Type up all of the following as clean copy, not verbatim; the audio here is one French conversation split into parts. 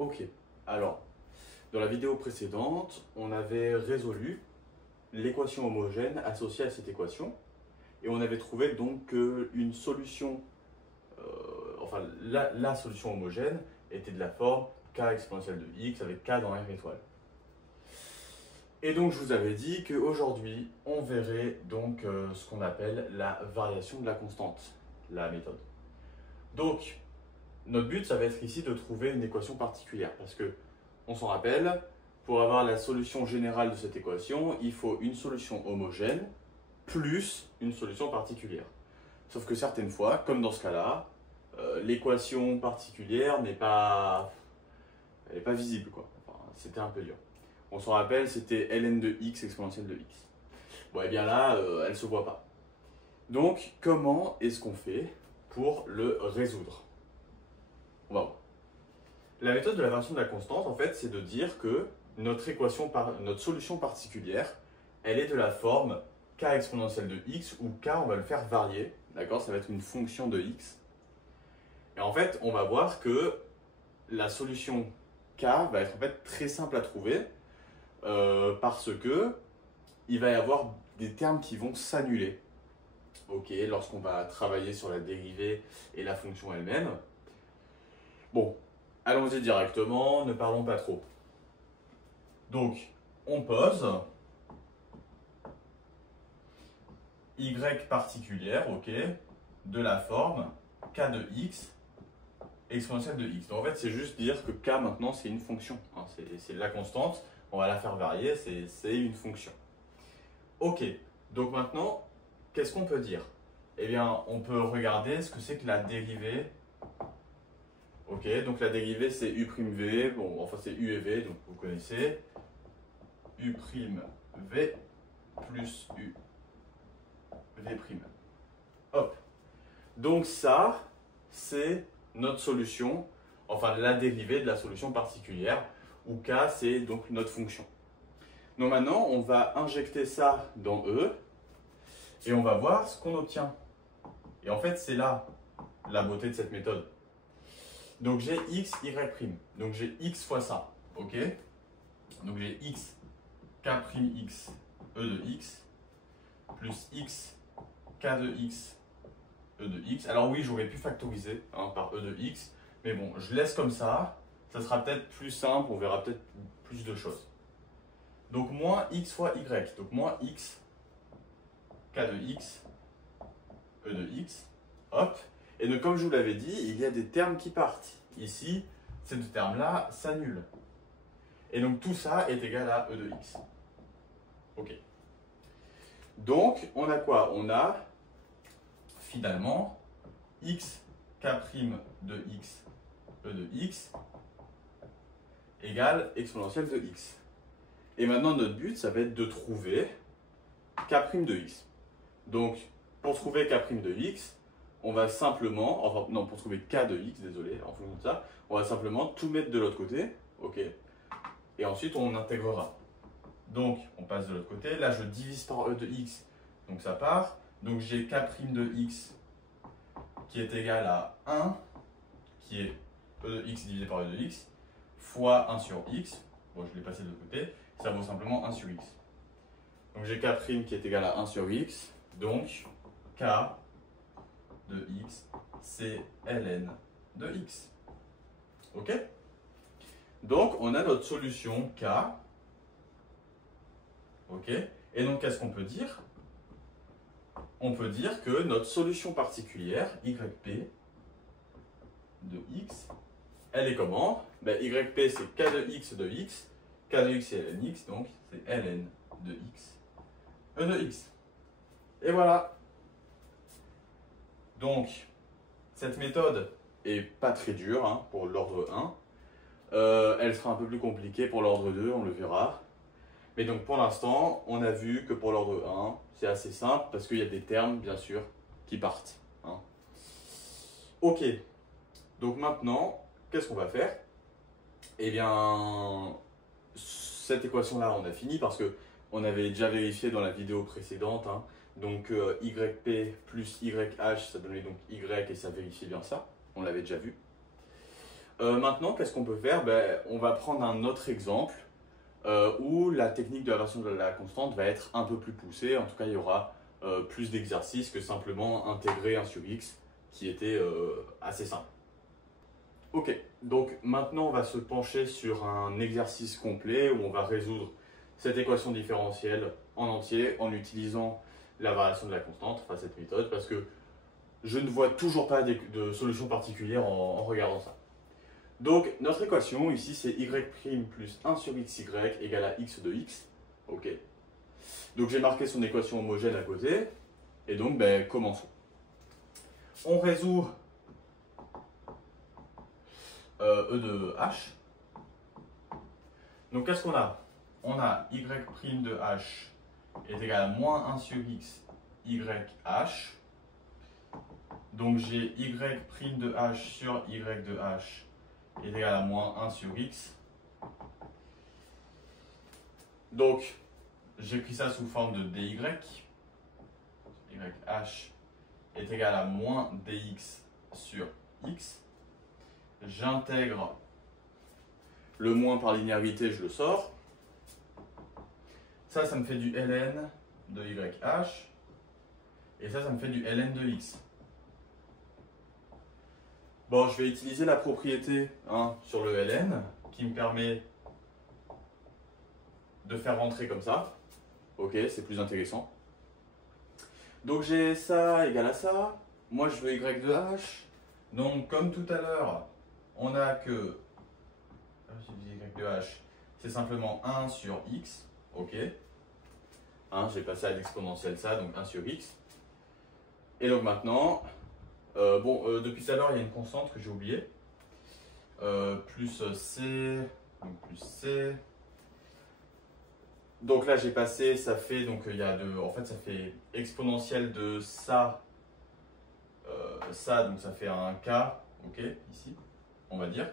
Ok, alors, dans la vidéo précédente, on avait résolu l'équation homogène associée à cette équation et on avait trouvé donc qu'une solution, la solution homogène était de la forme k exponentielle de x avec k dans R étoile. Et donc je vous avais dit qu'aujourd'hui, on verrait donc ce qu'on appelle la variation de la constante, la méthode. Donc, notre but, ça va être ici de trouver une équation particulière parce que, on s'en rappelle, pour avoir la solution générale de cette équation, il faut une solution homogène plus une solution particulière. Sauf que certaines fois, comme dans ce cas-là, l'équation particulière n'est pas visible, quoi. Enfin, c'était un peu dur. On s'en rappelle, c'était ln de x exponentielle de x. Bon, et bien là, elle ne se voit pas. Donc, comment est-ce qu'on fait pour le résoudre? On va voir. La méthode de la variation de la constante, en fait, c'est de dire que notre solution particulière, elle est de la forme k exponentielle de x, où k, on va le faire varier, d'accord? Ça va être une fonction de x. Et en fait, on va voir que la solution k va être en fait très simple à trouver, parce que il va y avoir des termes qui vont s'annuler. Ok, lorsqu'on va travailler sur la dérivée et la fonction elle-même. Bon, allons-y directement, ne parlons pas trop. Donc, on pose y particulière, ok, de la forme k de x exponentielle de x. Donc en fait, c'est juste dire que k maintenant, c'est une fonction. Hein, c'est la constante, on va la faire varier, c'est une fonction. Ok, donc maintenant, qu'est-ce qu'on peut dire? Eh bien, on peut regarder ce que c'est que la dérivée. Ok, donc la dérivée c'est u'v, bon, enfin c'est u et v, donc vous connaissez. u'v plus u v'. Hop. Donc ça, c'est notre solution, enfin la dérivée de la solution particulière, où k c'est donc notre fonction. Donc maintenant, on va injecter ça dans E, et on va voir ce qu'on obtient. Et en fait, c'est là la beauté de cette méthode. Donc j'ai x, y'. Donc j'ai x fois ça. Ok? Donc j'ai x, k'x, e de x, plus x, k de x, e de x. Alors oui, j'aurais pu factoriser par e de x. Mais bon, je laisse comme ça. Ça sera peut-être plus simple. On verra peut-être plus de choses. Donc moins x fois y. Donc moins x, k de x, e de x. Hop. Et donc, comme je vous l'avais dit, il y a des termes qui partent. Ici, ces deux termes-là s'annulent. Et donc, tout ça est égal à e de x. Ok. Donc, on a quoi? On a, finalement, x, k' de x, e de x, égale exponentielle de x. Et maintenant, notre but, ça va être de trouver k' de x. Donc, pour trouver k' de x, on va simplement, enfin non, pour trouver k de x, désolé, en fonction de ça, on va simplement tout mettre de l'autre côté, ok, et ensuite on intégrera. Donc on passe de l'autre côté, là je divise par e de x, donc ça part, donc j'ai k' de x qui est égal à 1, qui est e de x divisé par e de x, fois 1 sur x, bon je l'ai passé de l'autre côté, ça vaut simplement 1 sur x. Donc j'ai k' qui est égal à 1 sur x, donc k de x, c'est ln de x. Ok? Donc, on a notre solution k. Ok? Et donc, qu'est-ce qu'on peut dire? On peut dire que notre solution particulière, yp de x, elle est comment? Ben, yp, c'est k de x, k de x c'est ln x, donc c'est ln de x, e de x. Et voilà. Donc, cette méthode est pas très dure hein, pour l'ordre 1. Elle sera un peu plus compliquée pour l'ordre 2, on le verra. Mais donc pour l'instant, on a vu que pour l'ordre 1, c'est assez simple parce qu'il y a des termes, bien sûr, qui partent. Hein. Ok, donc maintenant, qu'est-ce qu'on va faire? Eh bien, cette équation-là, on a fini parce qu'on avait déjà vérifié dans la vidéo précédente. Hein. Donc yp plus yh, ça donnait donc y et ça vérifiait bien ça. On l'avait déjà vu. Maintenant, qu'est-ce qu'on peut faire? On va prendre un autre exemple où la technique de la variation de la constante va être un peu plus poussée. En tout cas, il y aura plus d'exercices que simplement intégrer 1 sur x qui était assez simple. Ok, donc maintenant on va se pencher sur un exercice complet où on va résoudre cette équation différentielle en entier en utilisant la variation de la constante, enfin cette méthode, parce que je ne vois toujours pas de solution particulière en regardant ça. Donc notre équation ici c'est y' plus 1 sur xy égale à x de x. Ok. Donc j'ai marqué son équation homogène à côté, et donc commençons. On résout E de h. Donc qu'est-ce qu'on a? On a y' de h est égal à moins 1 sur x y h. Donc j'ai y' de h sur y de h est égal à moins 1 sur x. Donc j'ai pris ça sous forme de dy. YH est égal à moins dx sur x. J'intègre le moins par linéarité, je le sors. Ça me fait du ln de YH. Et ça me fait du ln de x. Bon, je vais utiliser la propriété sur le ln qui me permet de faire rentrer comme ça. Ok, c'est plus intéressant. Donc j'ai ça égale à ça. Moi, je veux y de h. Donc, comme tout à l'heure, on a que y de h, c'est simplement 1 sur x. Ok. J'ai passé à l'exponentielle ça, donc 1 sur x. Et donc maintenant, depuis tout à l'heure, il y a une constante que j'ai oubliée. Plus c, donc plus c. Donc là, j'ai passé, ça fait, donc il y a en fait, ça fait exponentielle de ça, donc ça fait un k, ok, ici, on va dire.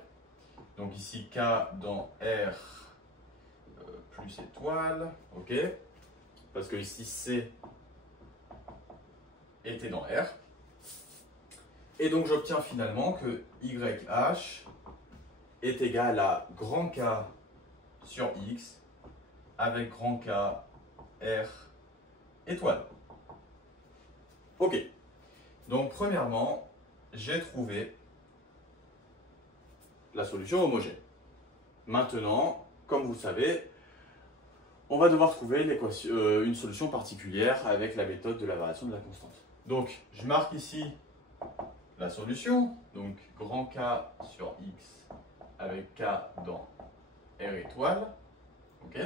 Donc ici, k dans R plus étoile, ok, parce que ici, C était dans R. Et donc, j'obtiens finalement que YH est égal à grand K sur X avec grand K R étoile. Ok. Donc, premièrement, j'ai trouvé la solution homogène. Maintenant, comme vous le savez, on va devoir trouver une solution particulière avec la méthode de la variation de la constante. Donc, je marque ici la solution. Donc, grand K sur X avec K dans R étoile. Ok.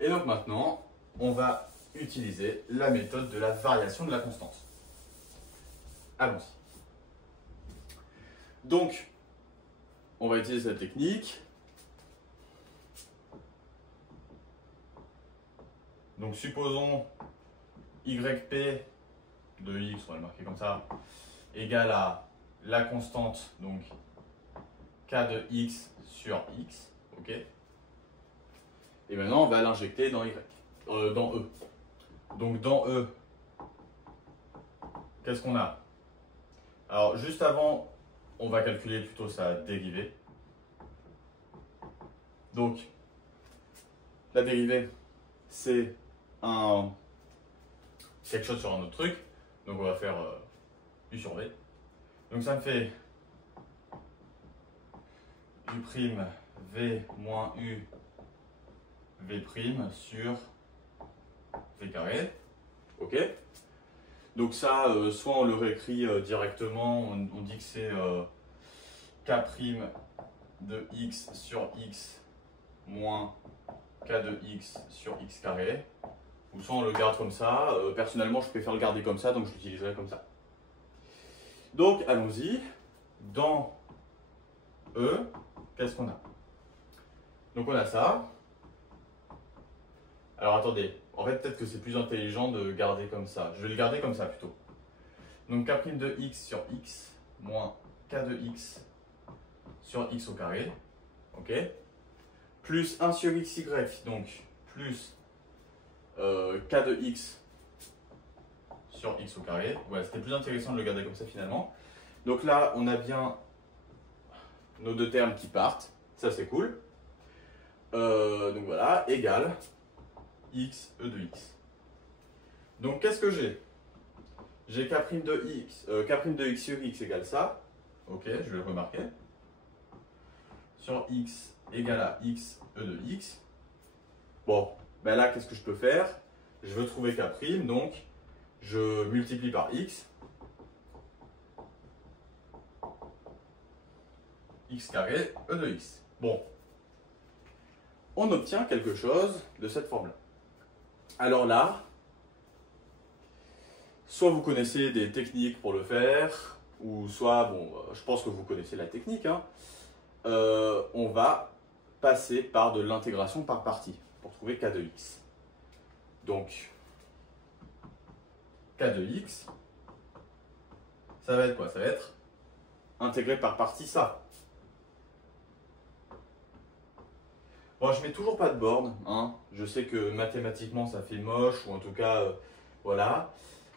Et donc maintenant, on va utiliser la méthode de la variation de la constante. Allons-y. Donc, on va utiliser cette technique. Donc, supposons YP de X, on va le marquer comme ça, égale à la constante, donc K de X sur X, ok. Et maintenant, on va l'injecter dans dans E. Donc, dans E, qu'est-ce qu'on a? Alors, juste avant, on va calculer plutôt sa dérivée. Donc, la dérivée, c'est quelque chose sur un autre truc. Donc, on va faire U sur V. Donc, ça me fait U' V moins U V' sur V carré. Ok. Donc ça, soit on le réécrit directement, on dit que c'est K' de X sur X moins K de X sur X carré. Ou soit on le garde comme ça. Personnellement, je préfère le garder comme ça, donc je l'utiliserai comme ça. Donc, allons-y. Dans E, qu'est-ce qu'on a? Donc on a ça. Alors attendez, en fait peut-être que c'est plus intelligent de garder comme ça. Je vais le garder comme ça plutôt. Donc K' de X sur X moins K de X sur X au carré. Ok. Plus 1 sur XY, donc plus K de X sur X au carré. Ouais, c'était plus intéressant de le garder comme ça finalement. Donc là, on a bien nos deux termes qui partent, ça c'est cool. Donc voilà, égale x e de x. Donc qu'est-ce que j'ai? J'ai k' de x, k' de x sur x égale ça. Ok, je vais le remarquer. Sur x égale à x e de x. Bon, ben là, qu'est-ce que je peux faire? Je veux trouver k', donc je multiplie par x. X carré e de x. Bon, on obtient quelque chose de cette forme-là. Alors là, soit vous connaissez des techniques pour le faire, ou soit, bon, je pense que vous connaissez la technique, hein. On va passer par de l'intégration par partie pour trouver k de x. Donc, k de x, ça va être quoi? Ça va être intégré par partie ça. Bon, je mets toujours pas de borne, hein. Je sais que mathématiquement ça fait moche, ou en tout cas, voilà.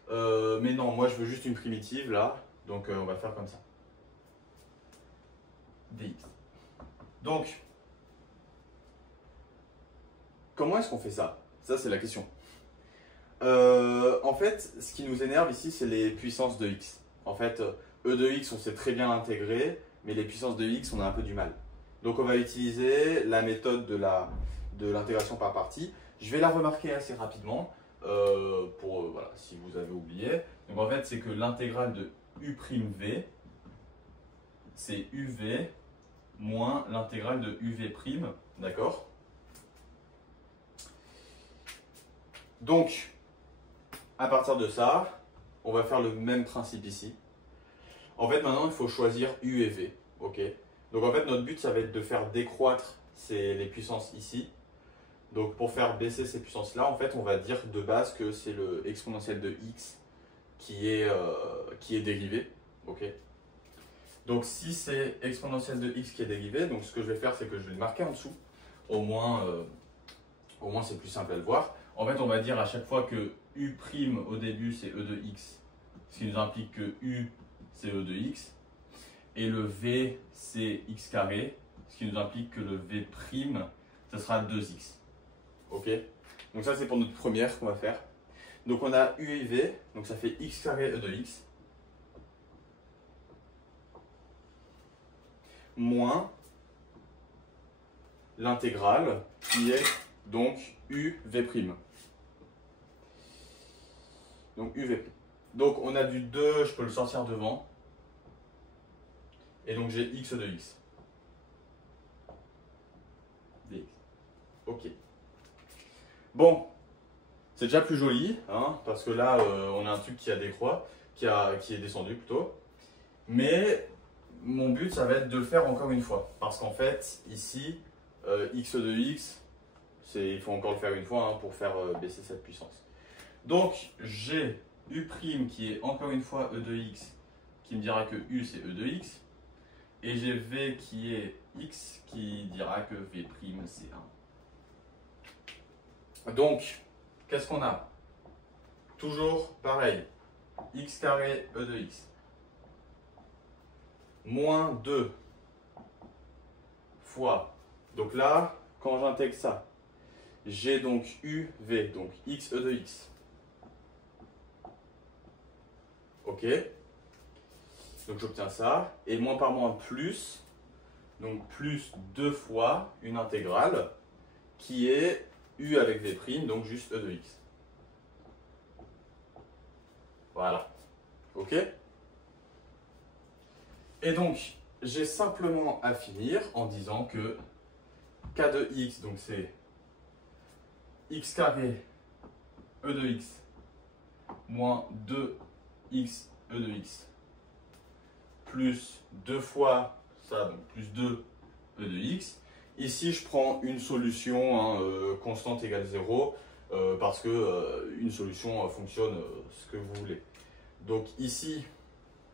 Mais non, moi je veux juste une primitive là, donc on va faire comme ça. Dx. Donc, comment est-ce qu'on fait ça? Ça c'est la question. En fait, ce qui nous énerve ici, c'est les puissances de x. En fait, e de x, on sait très bien intégrer, mais les puissances de x, on a un peu du mal. Donc on va utiliser la méthode de l'intégration par partie. Je vais la remarquer assez rapidement, voilà, si vous avez oublié. Donc en fait, c'est que l'intégrale de u'v, c'est uv moins l'intégrale de uv', d'accord? Donc, à partir de ça, on va faire le même principe ici. En fait, maintenant, il faut choisir u et v, ok? Donc en fait, notre but, ça va être de faire décroître les puissances ici. Donc pour faire baisser ces puissances-là, en fait, on va dire de base que c'est le exponentiel de x qui est dérivé. Ok. Donc si c'est exponentiel de x qui est dérivé, donc ce que je vais faire, c'est que je vais le marquer en dessous. Au moins c'est plus simple à le voir. En fait, on va dire à chaque fois que u' au début, c'est e de x, ce qui nous implique que u, c'est e de x. Et le v, c'est x carré, ce qui nous implique que le v', ce sera 2x. Ok? Donc ça, c'est pour notre première qu'on va faire. Donc on a u et v, donc ça fait x carré e de x, moins l'intégrale qui est donc uv'. Donc uv'. Donc on a du 2, je peux le sortir devant. Et donc j'ai x de x. Dx. Ok. Bon, c'est déjà plus joli, hein, parce que là, on a un truc qui a décroît, qui est descendu plutôt. Mais mon but, ça va être de le faire encore une fois. Parce qu'en fait, ici, x de x, il faut encore le faire une fois, hein, pour faire baisser cette puissance. Donc, j'ai u' qui est encore une fois e de x, qui me dira que u c'est e de x. Et j'ai v qui est x, qui dira que v' c'est 1. Donc, qu'est-ce qu'on a? Toujours pareil, x carré e de x, moins 2 fois, donc là, quand j'intègre ça, j'ai donc uv, donc x e de x. Ok? Donc j'obtiens ça, et moins par moins plus, donc plus 2 fois une intégrale qui est u avec v', donc juste e de x. Voilà. Ok? Et donc, j'ai simplement à finir en disant que k de x, donc c'est x carré e de x moins 2x e de x plus 2 fois ça, donc plus 2 e de x. Ici, je prends une solution, hein, constante égale 0, parce que une solution fonctionne ce que vous voulez. Donc ici,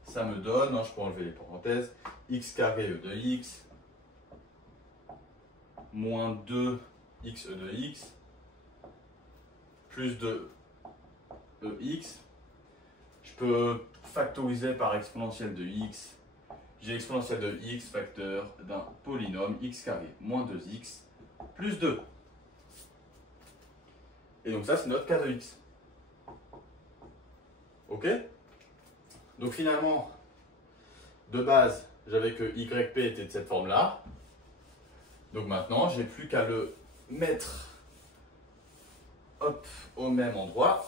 ça me donne, hein, je peux enlever les parenthèses, x carré e de x moins 2x e de x plus 2 ex. Je peux factoriser par exponentielle de x j'ai l'exponentielle de x facteur d'un polynôme x carré moins 2x plus 2. Et donc ça, c'est notre cas de x. Ok? Donc finalement, de base, j'avais que yp était de cette forme-là. Donc maintenant, j'ai plus qu'à le mettre hop, au même endroit.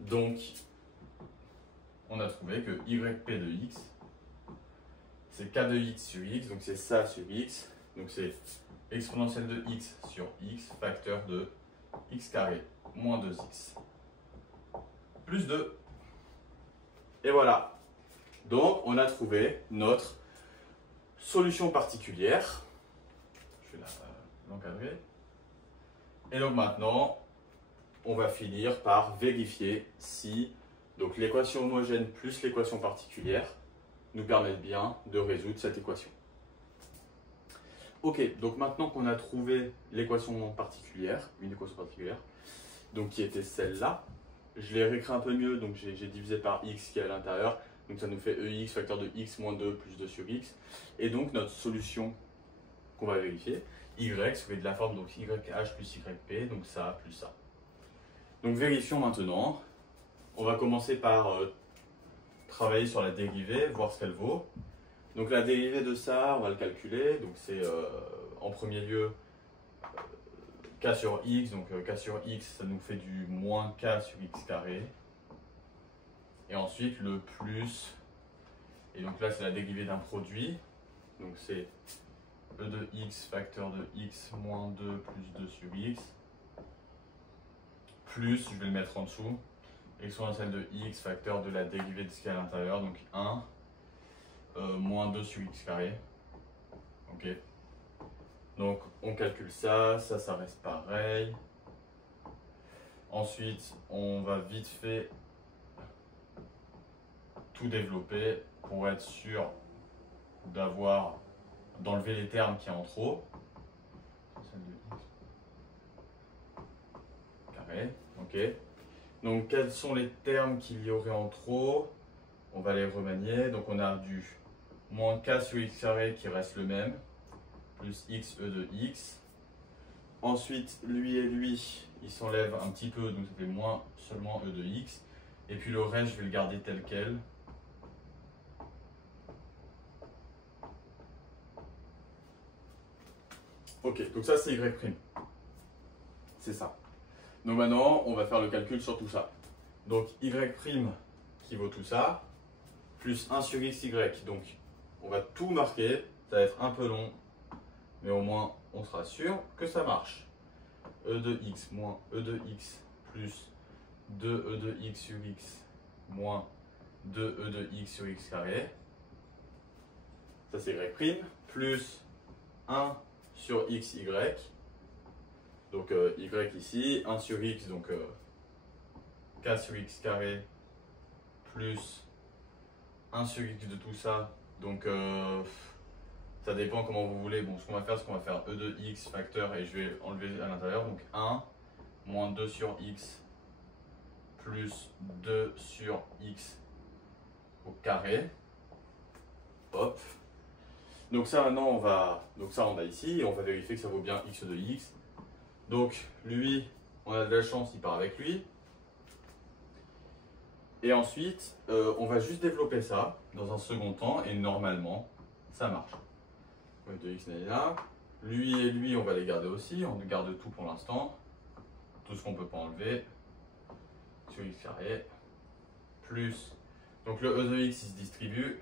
Donc, on a trouvé que yp de x, c'est k de x sur x, donc c'est ça sur x. Donc c'est exponentielle de x sur x, facteur de x carré moins 2x plus 2. Et voilà. Donc, on a trouvé notre solution particulière. Je vais l'encadrer. Et donc maintenant, on va finir par vérifier si donc l'équation homogène plus l'équation particulière nous permettent bien de résoudre cette équation. Ok, donc maintenant qu'on a trouvé l'équation particulière, une équation particulière, donc qui était celle-là, je l'ai réécrit un peu mieux, donc j'ai divisé par x qui est à l'intérieur, donc ça nous fait ex facteur de x moins 2 plus 2 sur x, et donc notre solution qu'on va vérifier, y serait de la forme donc yh plus yp, donc ça plus ça. Donc vérifions maintenant, on va commencer par travailler sur la dérivée, voir ce qu'elle vaut. Donc la dérivée de ça, on va le calculer, donc c'est en premier lieu k sur x, donc k sur x, ça nous fait du moins k sur x carré. Et ensuite le plus, et donc là c'est la dérivée d'un produit, donc c'est e de x facteur de x moins 2 plus 2 sur x, plus, je vais le mettre en dessous, exponentielle de x facteur de la dérivée de ce qui est à l'intérieur, donc 1, moins 2 sur x carré. Ok. Donc on calcule ça, ça reste pareil. Ensuite, on va vite fait tout développer pour être sûr d'enlever les termes qui y a en trop. Carré, ok. Donc quels sont les termes qu'il y aurait en trop? On va les remanier. Donc on a du moins k sur x carré qui reste le même, plus x e de x. Ensuite, lui et lui, ils s'enlèvent un petit peu, donc ça fait moins seulement e de x. Et puis le reste, je vais le garder tel quel. Ok, donc ça c'est y'. C'est ça. Donc maintenant, on va faire le calcul sur tout ça. Donc y' qui vaut tout ça, plus 1 sur xy. Donc on va tout marquer, ça va être un peu long, mais au moins on sera sûr que ça marche. E de x moins e de x plus 2e de x sur x moins 2e de x sur x carré. Ça c'est y', plus 1 sur xy. Donc y ici, 1 sur x, donc k sur x carré, plus 1 sur x de tout ça. Donc ça dépend comment vous voulez. Bon, ce qu'on va faire, c'est qu'on va faire e de x facteur et je vais enlever à l'intérieur. Donc 1 moins 2 sur x plus 2 sur x au carré. Hop. Donc ça maintenant on va. Donc ça on a ici et on va vérifier que ça vaut bien x de x. Donc lui, on a de la chance, il part avec lui. Et ensuite, on va juste développer ça dans un second temps et normalement, ça marche. De x n'est là. Lui et lui, on va les garder aussi. On garde tout pour l'instant. Tout ce qu'on ne peut pas enlever. Sur x carré. Plus. Donc le e de x, il se distribue.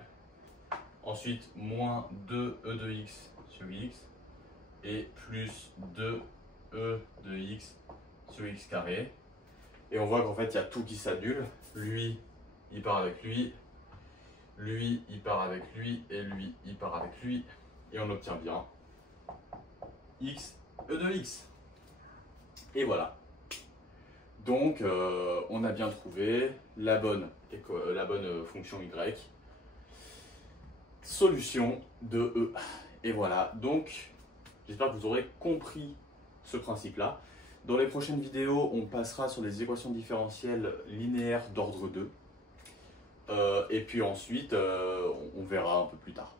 Ensuite, moins 2 e de x sur x. Et plus 2 e de x sur x carré. Et on voit qu'en fait, il y a tout qui s'annule. Lui, il part avec lui. Lui, il part avec lui. Et lui, il part avec lui. Et on obtient bien x, e de x. Et voilà. Donc, on a bien trouvé la bonne fonction y. Solution de e. Et voilà. Donc, j'espère que vous aurez compris ce principe-là. Dans les prochaines vidéos, on passera sur les équations différentielles linéaires d'ordre 2. Et puis ensuite, on verra un peu plus tard.